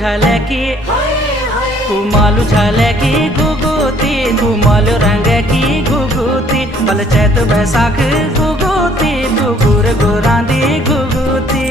झालकी कुमालू झालकी गुगुती कुमालू रंग की गुगुती बल चैत बैसाख गुगुती गुगुर गुरांदी गुगुती।